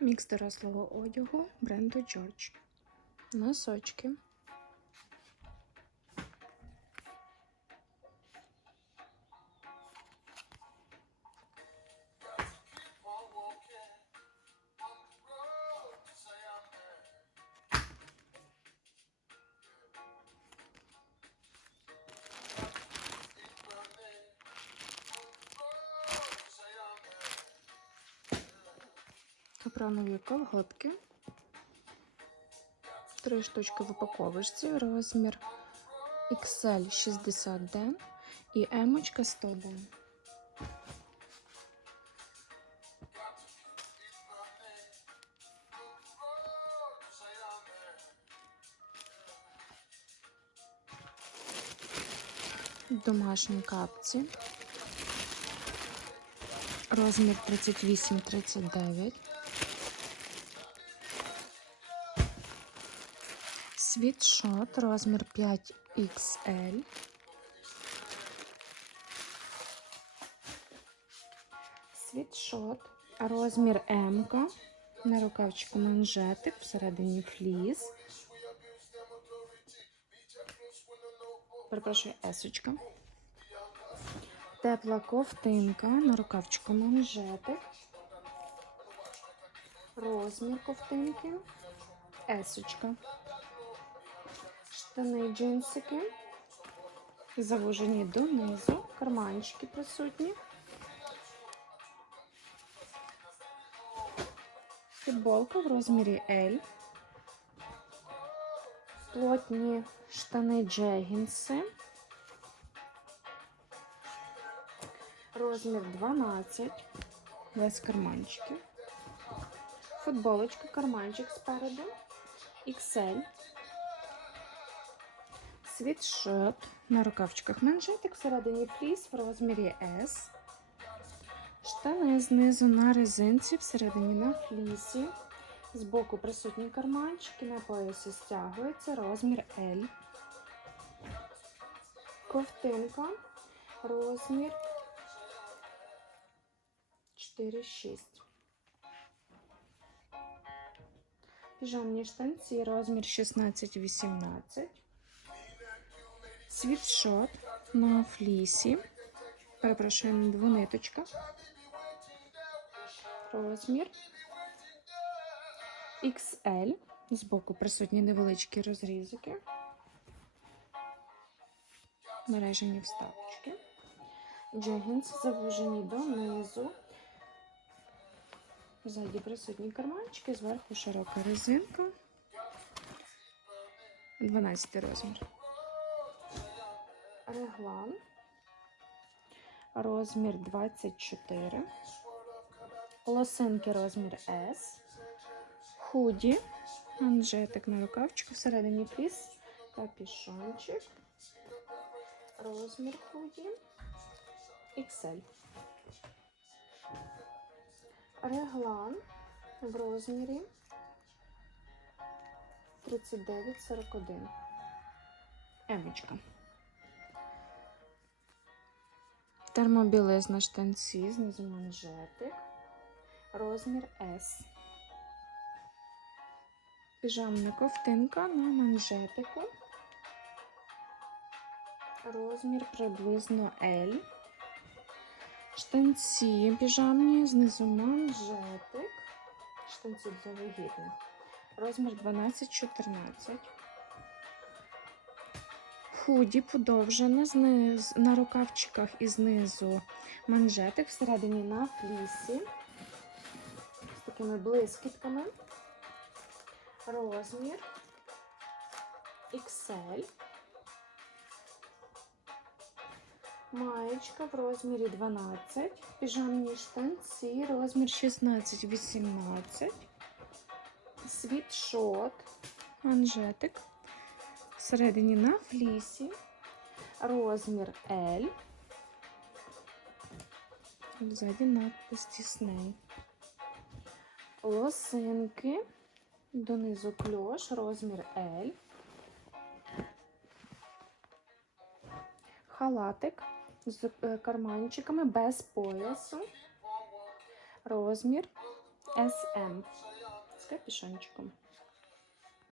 Мікс дорослого одягу бренду George. Носочки. Капронові колготки. Три штучки в упаковочці, розмір XL 60D і M 100D. Домашні капці. Розмір 38-39. Світшот розмір 5XL. Світшот розмір М. На рукавчику манжетик, всередині фліс. Перепрошую, есочка. Тепла ковтинка на рукавчику манжетик. Розмір ковтинки. Есочка. Штани джинсики. Завужені донизу. Карманчики присутні. Футболка в розмірі L. Плотні штани джегінси. Розмір 12. Без карманчиків. Футболочка, карманчик спереду. XL. Світшот на рукавчиках манжетик всередині фліс в розмірі S. Штани знизу на резинці, всередині на флісі. Збоку присутні карманчики, на поясі стягується розмір L. Ковтинка, розмір 4-6. Піжамні штанці, розмір 16-18. Світшот на флісі. Перепрошую, двониточка. Розмір XL. Збоку присутні невеличкі розрізики. Мережені вставочки. Джегінс завужені донизу. Ззаді присутні карманчики, зверху широка резинка. 12 розмір. Реглан. Розмір 24. Лосинки розмір S. Худі. Манжетик на рукавчику. Всередині фліс. Капішончик. Розмір худі. XL. Реглан в розмірі 39-41. Емочка. Термобілизна штанці, знизу манжетик. Розмір S. Піжамна ковтинка на манжетику. Розмір приблизно L. Штанці піжамні, знизу манжетик. Штанці для вагітних. Розмір 12-14. Худі подовжена зниз, на рукавчиках і знизу манжетик, всередині на флісі. З такими блискітками. Розмір XL. Маєчка в розмірі 12, піжамні штанці, розмір 16-18, світшот, манжетик, всередині на флісі, розмір L, ззаді надпис Disney. Лосинки, донизу кльош, розмір L. Халатик з е, карманчиками без поясу. Розмір SM з капюшончиком.